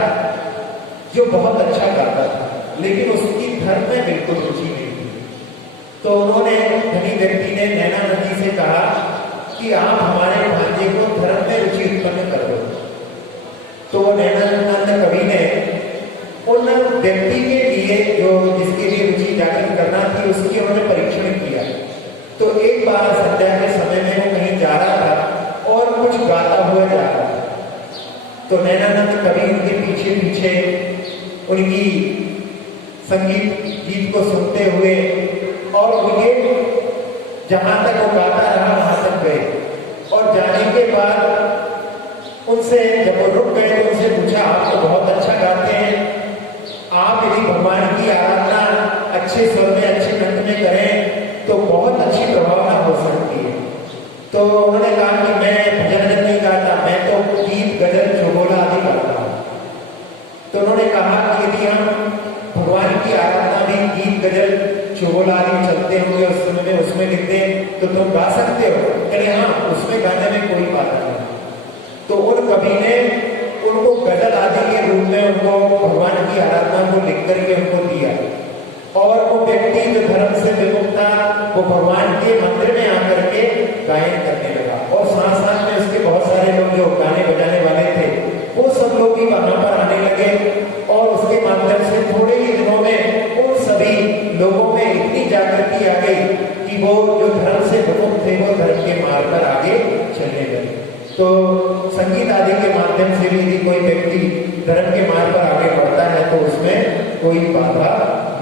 जो बहुत अच्छा गाता था, लेकिन उसकी धर्म में बिल्कुल रुचि नहीं थी। तो उन्होंने, धनी व्यक्ति ने नैना नदी से कहा कि आप हमारे भांजे को धर्म में रुचि उत्पन्न कर दो। तो नैनानंद कवि ने उन व्यक्ति के लिए, जो जिसके लिए रुचि जागृत करना थी, उसकी उन्होंने परीक्षण किया। तो एक बार संध्या के समय में वो कहीं जा रहा था और कुछ गाता हुआ जा रहा था। तो नैनानंद कवि उनके पीछे पीछे उनकी संगीत गीत को सुनते हुए और उनके जहां तक वो गाता रहा वहां तक गए। और जाने के बाद उनसे जब वो रुक गए तो उनसे पूछा, आप तो बहुत अच्छा गाते हैं, आप यदि भगवान की आराधना अच्छे स्वर में, अच्छे कंठ में करें तो बहुत अच्छी प्रभावना हो सकती है। तो उन्होंने कहा कि मैं भजन नहीं गाता, मैं तो गीत, गजल, चौबोला आदि गाता हूँ। तो उन्होंने कहा कि यदि हम भगवान की आराधना भी गीत, गजल, चौबोला आदि चलते होंगे उस समय में, उसमें लिख दें तो तुम गा सकते हो? कहते हाँ, उसमें गाने में कोई बात नहीं। तो उन कवि ने उनको गजल आदि के रूप में उनको भगवान की आराधना को लिख करके उनको दिया। और वो व्यक्ति जो धर्म से विमुख था, वो भगवान के मंदिर में आकर के गायन करने लगा। और साथ साथ में उसके बहुत सारे लोग जो गाने बजाने वाले थे, वो सब लोग भी वहां पर आने लगे। और उसके माध्यम से थोड़े ही दिनों में उन सभी लोगों में इतनी जागृति आ गई कि वो जो धर्म से विमुख थे, वो धर्म के मार्ग पर आगे चलने लगे। तो संगीत आदि के माध्यम से भी यदि कोई व्यक्ति धर्म के मार्ग पर आगे बढ़ता है तो उसमें कोई बाधा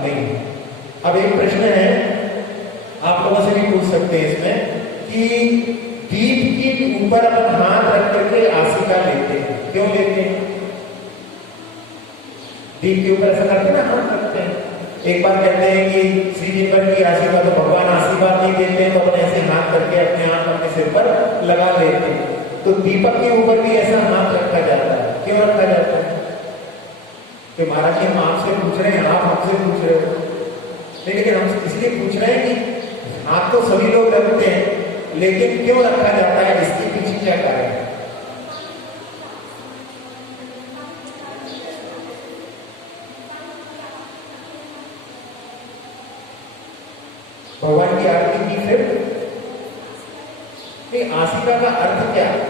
नहीं। अब एक प्रश्न है, आप लोगों से भी पूछ सकते हैं इसमें, कि दीप के ऊपर अपन हाथ रख करके आसिका लेते हैं, क्यों लेते हैं? दीप के ऊपर ऐसा करते हैं ना, हाथ रखते हैं। एक बार कहते हैं कि श्री जी पर की आशीर्वाद, तो भगवान आशीर्वाद नहीं देते हैं, तो अपने ऐसे हाथ करके अपने आप अपने सिर पर लगा लेते हैं। तो दीपक के ऊपर भी ऐसा हाथ रखा जाता है, क्यों रखा जाता है? कि महाराज जी, हम आपसे पूछ रहे हैं, आप हमसे पूछ रहे हो, लेकिन हम इसलिए पूछ रहे हैं कि हाथ तो सभी लोग रखते हैं, लेकिन क्यों रखा जाता है, इसके पीछे क्या कारण है? भगवान की आरती की, फिर आसिका का अर्थ क्या है?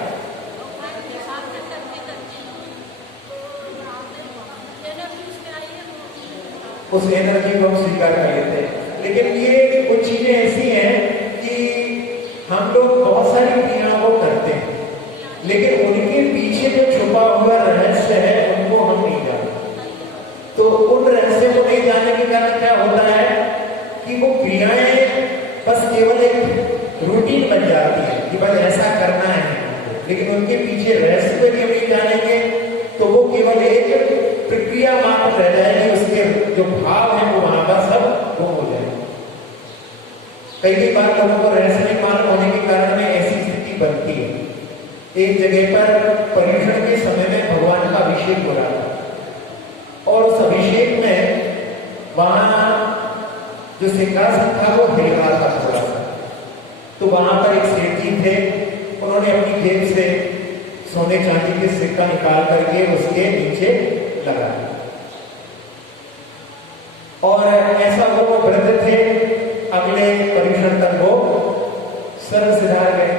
उस एनर्जी को हम स्वीकार कर लेते हैं। लेकिन ये कुछ चीजें ऐसी हैं कि हम लोग बहुत सारी क्रियाओं को करते हैं, लेकिन उनके पीछे जो छुपा हुआ रहस्य है उनको हम नहीं जानते। तो उन रहस्य को नहीं जानने के कारण क्या होता है कि वो क्रियाएं बस केवल एक रूटीन बन जाती है कि बस ऐसा करना है, लेकिन उनके पीछे रहस्य को यदि नहीं जानेंगे तो वो केवल एक प्रक्रिया मात्र रह जाएगी, उसके जो भाव है वो वहां पर सब गुम हो जाएंगे। कई बार लोगों को रहस्य नहीं मालूम होने के कारण में ऐसी स्थिति बनती है। एक जगह पर पर्युषण के समय में भगवान का अभिषेक हो रहा था, और उस अभिषेक में वहां जो सिंहासन था वो हिल रहा था थोड़ा सा। तो वहां पर एक सेठ जी थे, उन्होंने अपनी जेब से सोने चांदी के सिक्का निकाल करके उसके नीचे लगा, और ऐसा वो व्रत थे, अगले पर्युषण तक वो सर्व सिधार गए।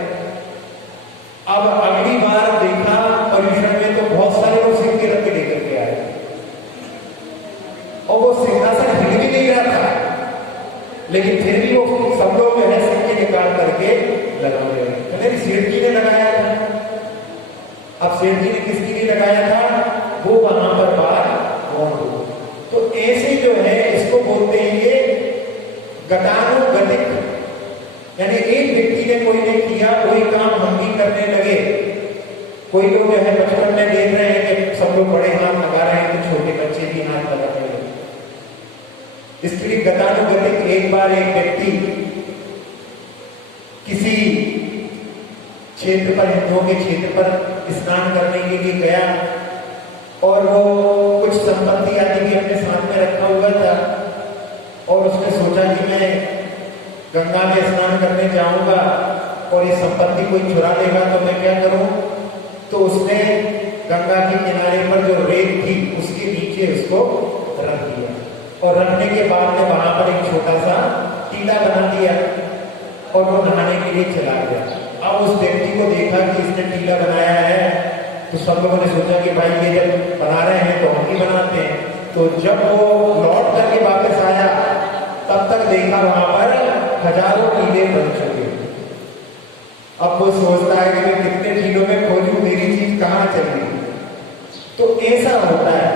अब अगली बार देखा पर्युषण में तो बहुत सारे लोग सिक्के रख के लेकर के आए, और वो सिंहासन हिल भी नहीं रहा था, लेकिन फिर भी वो सब लोग जो है सिक्के निकाल करके लगा रहे हैं। तो मेरी सेठ जी ने लगाया था। अब सेठ जी ने किसके लिए लगाया था, वो वहां पर बात कौन हो। तो ऐसे जो है इसको बोलते हैं ये गतानुगतिक, यानी एक व्यक्ति ने कोई ने किया, कोई काम हम भी करने लगे। कोई लोग जो है बचपन में देख रहे हैं कि सब लोग बड़े हाथ लगा रहे हैं, तो छोटे बच्चे भी हाथ लगा रहे हैं। इसके लिए गतानुगतिक, एक बार एक व्यक्ति किसी क्षेत्र पर, हिंदुओं के क्षेत्र पर स्नान करने के लिए गया, और वो कुछ संपत्ति आदि भी अपने साथ में रखा हुआ था, और उसने सोचा कि मैं गंगा में स्नान करने जाऊंगा और ये संपत्ति कोई चुरा लेगा तो मैं क्या करूं? तो उसने गंगा के किनारे पर जो रेत थी उसके नीचे उसको रख दिया, और रखने के बाद में वहां पर एक छोटा सा टीला बना दिया और वो नहाने के लिए चला गया। अब उस व्यक्ति को देखा कि इसने टीला बनाया है, तो सब लोगों ने सोचा कि भाई ये जब बना रहे हैं तो हम भी बनाते हैं। तो जब वो लौट करके वापस आया तब तक देखा वहां पर हजारों टीले बन चुके। अब वो सोचता है कि मैं कितने टीलों में खोजूं, मेरी चीज कहाँ चली। तो ऐसा होता है।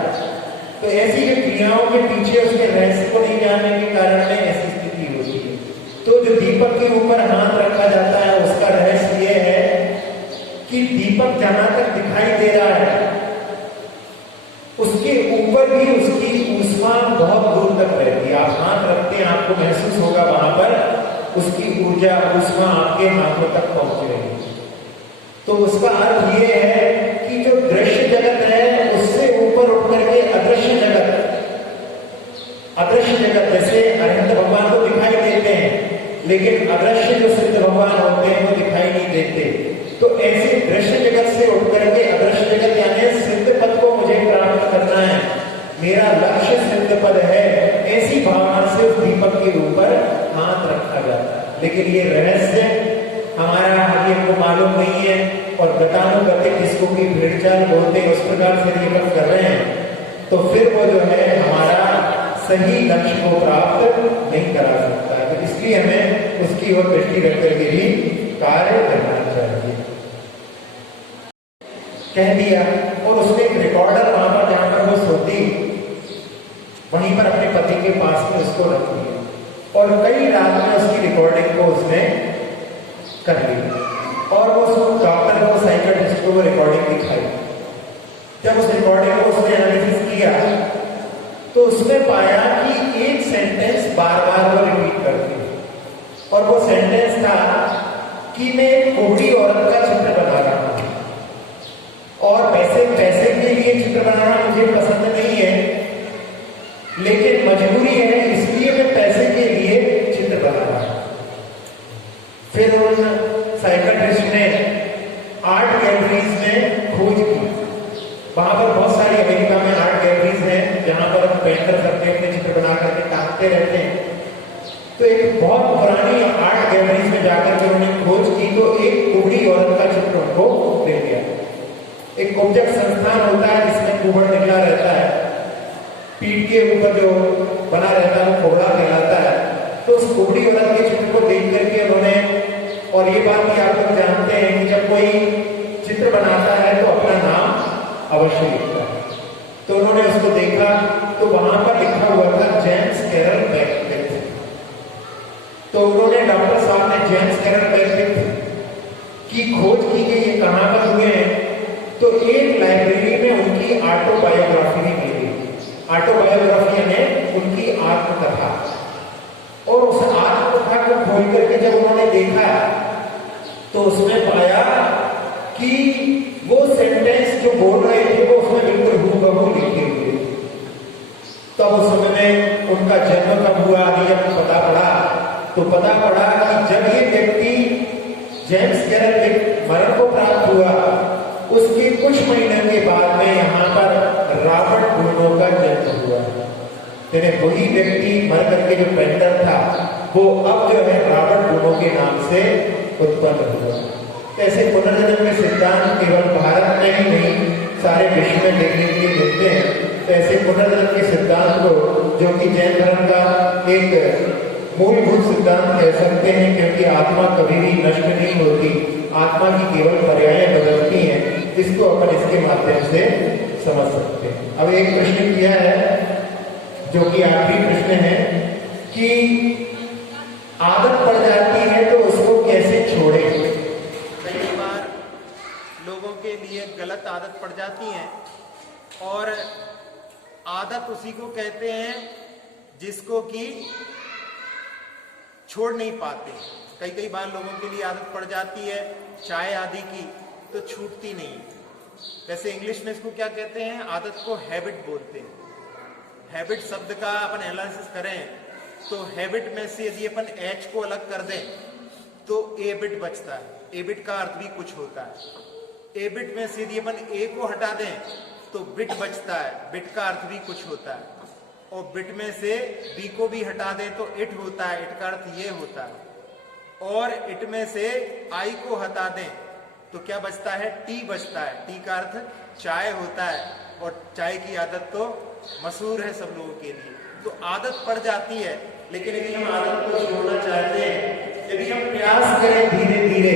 तो ऐसी जो क्रियाओं के पीछे उसके रहस्य को नहीं जानने के कारण में ऐसी स्थिति होती है। तो जो दीपक के ऊपर हाथ रखा जाता है उसका रहस्य ये है कि दीपक जहां तक दिखाई दे रहा है उसके ऊपर भी उसकी ऊष्मा बहुत दूर तक रहती है। आप हाथ रखते हैं, आपको महसूस होगा वहां पर उसकी ऊर्जा ऊष्मा आपके हाथों तक पहुंच रही है। तो उसका अर्थ ये है कि जो दृश्य जगत है उससे ऊपर उठ करके अदृश्य जगत जैसे अरिहंत भगवान को दिखाई देते हैं, लेकिन अदृश्य जो सिद्ध भगवान होते हैं वो दिखाई नहीं देते। तो ऐसे दृश्य जगत से उठ करके अदृश्य जगत यानी सिद्ध पद को मुझे प्राप्त करना है, मेरा लक्ष्य सिद्ध पद है, ऐसी भावना से उस दीपक के ऊपर हाथ रखा जाता है। लेकिन ये रहस्य हमारा आगे को मालूम नहीं है, और गतानुगतिक जिसको की भेड़चाल बोलते हैं उस प्रकार से लेकर कर रहे हैं, तो फिर वो जो है हमारा सही लक्ष्य को प्राप्त नहीं करा सकता है। तो इसलिए हमें उसकी ओर दृष्टि रख करके भी कार्य करना चाहिए। कह दिया, और उसने एक रिकॉर्डर वहां पर जहां पर वो सोती वहीं पर अपने पति के पास में उसको रख दिया, और कई रात में उसकी रिकॉर्डिंग को उसने कर ली, और वो डॉक्टर को साइकियाट्रिस्ट को वो रिकॉर्डिंग दिखाई। जब उस रिकॉर्डिंग को उसने एनालिसिस किया तो उसने पाया कि एक सेंटेंस बार बार वो रिपीट करती है, और वो सेंटेंस था कि मैं एक बूढ़ी औरत का चित्र बना रहा हूं, और पैसे के लिए चित्र बनाना मुझे पसंद नहीं है, लेकिन मजबूरी है इसलिए मैं पैसे के लिए चित्र बना रहा हूं। फिर उन साइकियाट्रिस्ट ने आर्ट गैलरीज में खोज की। वहां पर बहुत सारी अमेरिका में आर्ट गैलरीज हैं जहां पर पेंटर अपने अपने चित्र बना करके टांगते रहते हैं। तो एक बहुत पुरानी आर्ट गैलरीज में जाकर के उन्होंने खोज की, तो एक कुबड़ी औरत का चित्र उनको दे दिया। एक कुब्जक संस्थान होता है जिसमें कुबड़ निकला रहता है, पीठ के ऊपर जो बना रहता है वो कोबड़ा कहलाता है। तो उस कुबड़ी औरत के चित्र को देख करके उन्होंने, और ये बात भी आप लोग जानते हैं कि जब कोई चित्र बनाता है तो अपना नाम अवश्य लिखता है। तो उन्होंने उसको देखा तो वहां पर लिखा हुआ था जेम्स कैरल बेकविथ। तो उन्होंने डॉक्टर साहब ने जेम्स कैरल बेकविथ की खोज की कि ये कहां पर हुए हैं। तो एक लाइब्रेरी में उनकी ऑटोबायोग्राफी भी मिली। ऑटोबायोग्राफी यानी उनकी आत्मकथा, और उस आत्मकथा को खोल करके जब उन्होंने देखा तो उसमें पाया कि वो सेंटेंस जो बोल रहे थे वो उसमें बिल्कुल हूबहू लिखे हुए। तब उस समय में उनका जन्म कब हुआ आदि जब पता पड़ा तो पता पड़ा कि जब ये व्यक्ति जेम्स कैरल के मरण को प्राप्त हुआ उसके कुछ महीने के बाद में यहाँ पर रॉबर्ट ब्रूनो का जन्म हुआ। यानी वही व्यक्ति मर करके जो पेंटर था वो अब जो है रॉबर्ट ब्रूनो के नाम से उत्पन्न हुआ। ऐसे पुनर्जन्म के सिद्धांत केवल भारत में ही नहीं सारे विश्व में देखने के लिए मिलते हैं। तो ऐसे पुनर्जन्म के सिद्धांत को, जो कि जैन धर्म का एक मूलभूत सिद्धांत कह सकते हैं, क्योंकि आत्मा कभी भी नष्ट नहीं होती, आत्मा की केवल पर्याय बदलती हैं, इसको अपन इसके माध्यम से समझ सकते हैं। अब एक प्रश्न किया है जो कि आखिरी प्रश्न है कि आदत पड़ जाती है तो उसको कैसे छोड़े। कई बार लोगों के लिए गलत आदत पड़ जाती है, और आदत उसी को कहते हैं जिसको कि छोड़ नहीं पाते। कई बार लोगों के लिए आदत पड़ जाती है चाय आदि की तो छूटती नहीं। वैसे इंग्लिश में इसको क्या कहते हैं, आदत को हैबिट बोलते हैं। हैबिट शब्द का अपन एनालिसिस करें तो हैबिट में से यदि अपन एच को अलग कर दें तो एबिट बचता है। एबिट का अर्थ भी कुछ होता है। एबिट में से यदि अपन ए को हटा दें तो बिट बचता है। बिट का अर्थ भी कुछ होता है। और बिट में से बी को भी हटा दें तो इट होता है। इट का अर्थ ये होता है। और इट में से आई को हटा दें तो क्या बचता है? टी बचता है। टी का अर्थ चाय होता है। और चाय की आदत तो मशहूर है सब लोगों के लिए। तो आदत पड़ जाती है, लेकिन यदि हम आदत को छोड़ना चाहते हैं, यदि हम प्रयास करें धीरे धीरे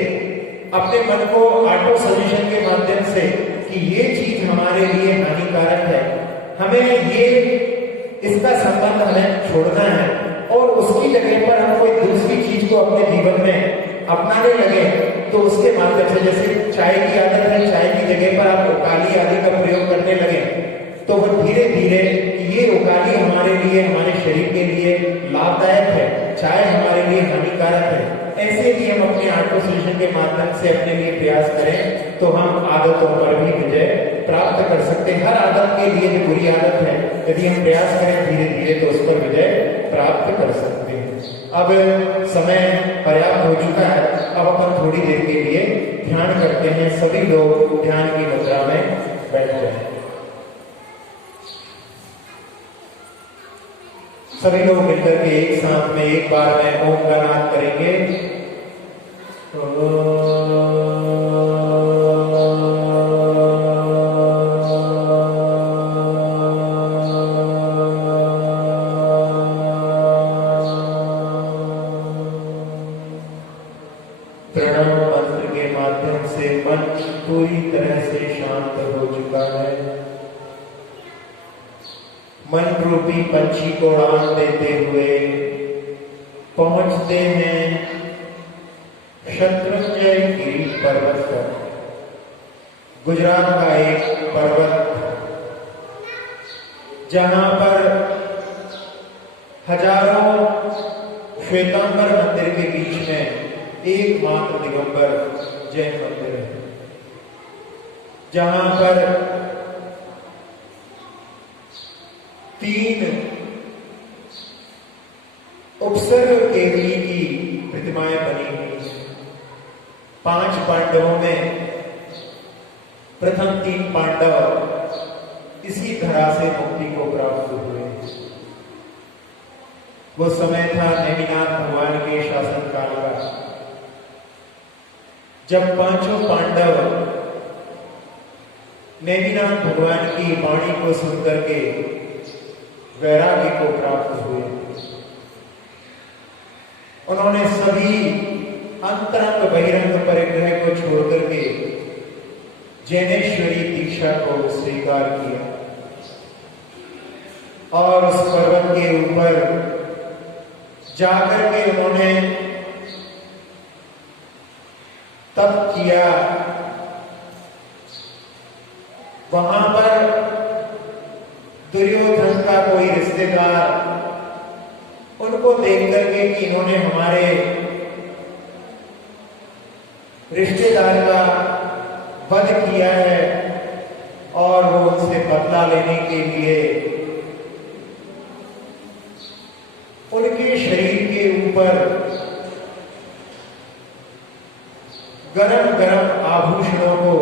अपने मन को ऑटो सजेशन के माध्यम से कि ये चीज हमारे लिए हानिकारक है, हमें ये इसका संबंध हमें छोड़ना है और उसकी जगह पर हम कोई दूसरी चीज को अपने जीवन में अपनाने लगे, तो उसके माध्यम से जैसे चाय की आदत है, चाय की जगह पर आप उकाली आदि का प्रयोग करने लगे तो वो धीरे धीरे ये उकाली हमारे लिए, हमारे शरीर के लिए लाभदायक है, चाय हमारे लिए हानिकारक है। ऐसे ही हम अपने ऑटो सजेशन के माध्यम से अपने लिए प्रयास करें तो हम आदतों पर भी विजय प्राप्त कर सकते हैं। हर आदत के लिए जो बुरी आदत है, यदि हम प्रयास करें धीरे धीरे तो उस पर विजय प्राप्त कर सकते हैं। अब समय पर्याप्त हो चुका है। अब अपन थोड़ी देर के लिए ध्यान करते हैं। सभी लोग ध्यान की मुद्रा में बैठ जाएं। सभी लोग मिलकर के एक साथ में एक बार में ओम का नाद करेंगे। प्रणव मंत्र के माध्यम से मन पूरी तरह से शांत हो चुका है। मन रूपी पंछी को उड़ान देते हुए पहुंचते हैं शत्रुंजय गिरी पर्वत पर। गुजरात का एक पर्वत जहां पर हजारों श्वेतांबर मंदिर के बीच में एकमात्र दिगंबर जैन मंदिर है, जहां पर 3 उपसर्ग केवली की प्रतिमाएं बनी हुई हैं। 5 पांडवों में प्रथम 3 पांडव इसी धरा से मुक्ति को प्राप्त हुए। वो समय था नेमिनाथ भगवान के शासन काल का, जब 5 पांडव नेमिनाथ भगवान की वाणी को सुनकर के वैराग्य को प्राप्त हुए। उन्होंने सभी अंतरंग बहिरंग परिग्रह को छोड़कर के जैनेश्वरी दीक्षा को स्वीकार किया और उस पर्वत के ऊपर जाकर के उन्होंने तप किया। वहां पर दुर्योधन का कोई रिश्तेदार उनको देख करके कि इन्होंने हमारे रिश्तेदार का वध किया है और वो उनसे बदला लेने के लिए उनके शरीर के ऊपर गरम गरम आभूषणों को,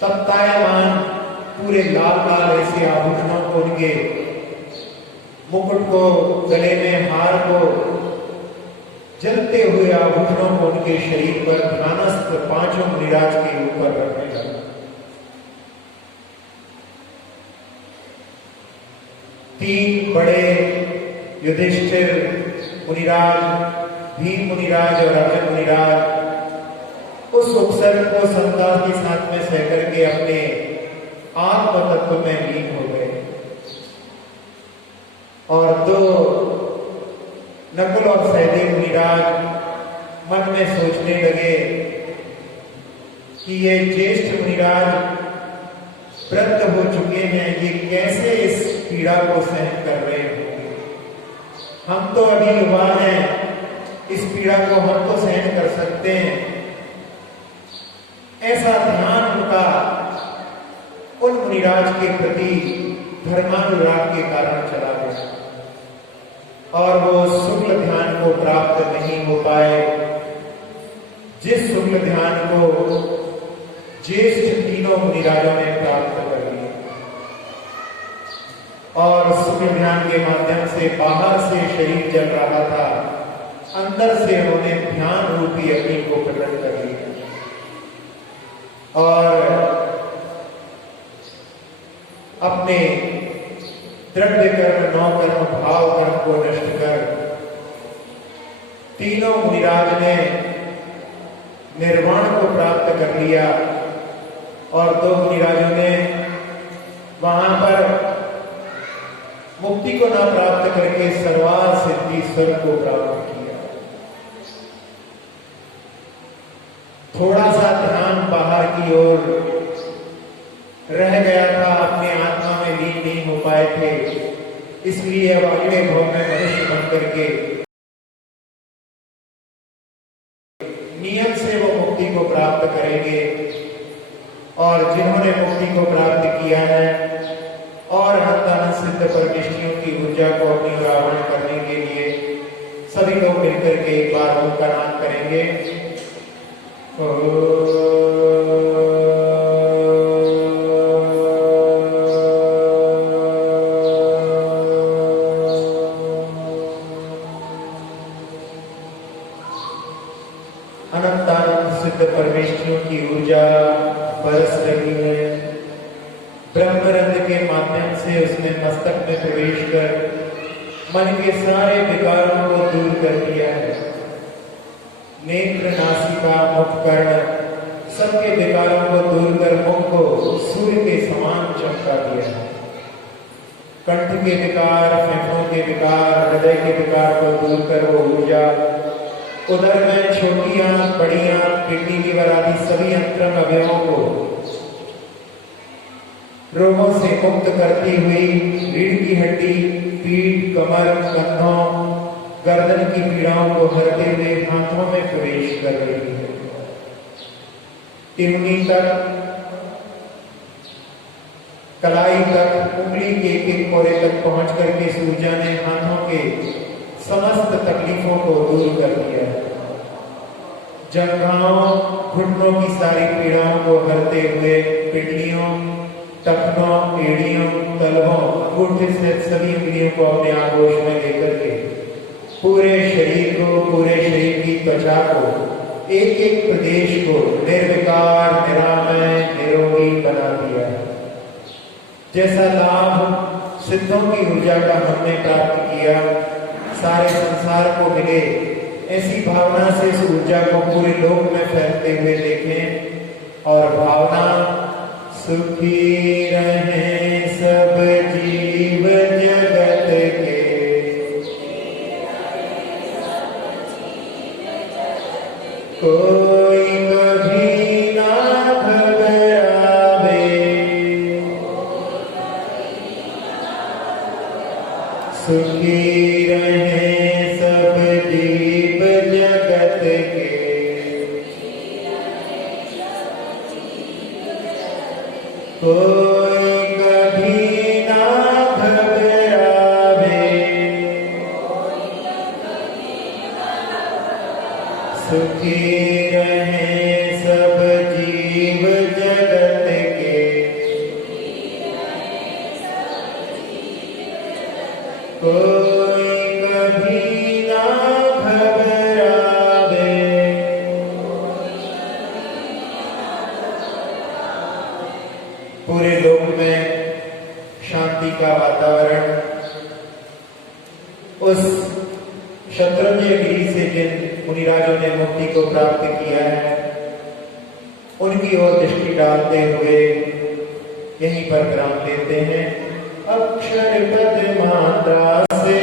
तप्तायमान पूरे लाल लाल ऐसे आभूषणों को, उनके मुकुट को, गले में हार को, जलते हुए आभूषणों को उनके शरीर पर ध्यानस्थ 5 मुनिराज के ऊपर रखने लगा। तीन बड़े युधिष्ठिर मुनिराज, भीम मुनिराज और अर्जुन मुनिराज उस उपसर्ग को संतान के साथ में सह करके अपने आत्म तत्व में लीन हो गए और 2 नकुल और सहदेव मुनिराज मन में सोचने लगे कि ये ज्येष्ठ मुनिराज वृद्ध हो चुके हैं, ये कैसे इस पीड़ा को सहन कर रहे होंगे। हम तो अभी युवा हैं, इस पीड़ा को हम तो सहन कर सकते हैं। ऐसा ध्यान उनका उन मुनिराज के प्रति धर्मानुराग के कारण चला गया। और वो शुक्ल ध्यान को प्राप्त नहीं हो पाए, जिस शुक्ल ध्यान को ज्येष्ठ तीनों मुनिराजों ने प्राप्त कर लिया। और शुक्ल ध्यान के माध्यम से बाहर से शरीर जल रहा था, अंदर से उन्होंने ध्यान रूपी अग्नि को प्रकट कर लिया और अपने द्रव्य कर्म, नौ कर्म, भाव कर्म को नष्ट कर तीनों मुनिराज ने निर्वाण को प्राप्त कर लिया। और दो मुनिराजों ने वहां पर मुक्ति को न प्राप्त करके सर्वार्थ सिद्धि स्वर्ग को प्राप्त किया। थोड़ा सा ध्यान बाहर की ओर रह गया था, अपने आत्मा में लीन नहीं हो पाए थे, इसलिए अब अगले भाव में मनुष्य बन करके नियम से वो मुक्ति को प्राप्त करेंगे। और जिन्होंने मुक्ति को प्राप्त किया है और अंतःन सिद्ध परमेष्ठियों की ऊर्जा को अपनी ओर आह्वान करने के लिए सभी लोग मिलकर के एक बार ओम का नाम करेंगे। अनंतानंद सिद्ध परमेष्ठियों की ऊर्जा बरस रही है। ब्रह्मरंध्र के माध्यम से उसने मस्तक में प्रवेश कर मन के सारे विकारों को दूर कर दिया है। नेत्र, नासिका, मुख, कर्ण सबके विकारों को दूर कर मुख को सूर्य के समान चमका दिया है। कंठ के विकार, फेफड़ों के विकार, हृदय के विकार को दूर कर वो ऊर्जा उदर में छोटी आंख, बड़ी आंख, किडनी, लीवर आदि सभी अंतरंग अवयवों को रोगों से मुक्त करती हुई रीढ़ की हड्डी, पीठ, कमर, कंधों, गर्दन की पीड़ाओं को हरते हुए हाथों में प्रवेश कर रही है। टिमनी तक, कलाई तक, उंगली के एक कोरे तक पहुंच करके इस ऊर्जा ने हाथों के समस्त तकलीफों को दूर कर दिया है। जंघाओं, घुटनों की सारी पीड़ाओं को हरते हुए पिंडलियों, टखनों, एड़ियों, तलवों, अंगूठे से सभी इंद्रियों को अपने आगोश में लेकर के पूरे शरीर को, पूरे शरीर की त्वचा को, एक एक प्रदेश को निर्विकार, निरामय, निरोगी बना दिया है। जैसा लाभ सिद्धों की ऊर्जा का हमने प्राप्त किया, सारे संसार को मिले, ऐसी भावना से इस ऊर्जा को पूरे लोक में फैलते हुए देखें। और भावना सुखी रहे सब जीव जगत के, कोई कभी ना घबरावे, सुखी रहे सब जीव जगत के, कोई कभी ना घबरावे, सुखी रहे सब जीव जगत के, कोई कभी ना घबरावे। पूरे लोक में शांति का वातावरण उस शत्रुंजय गिरी से जिन मुनिराजों ने मुक्ति को प्राप्त किया है उनकी ओर दृष्टि डालते हुए यहीं पर विराम लेते हैं। अक्षर पद मात्रा से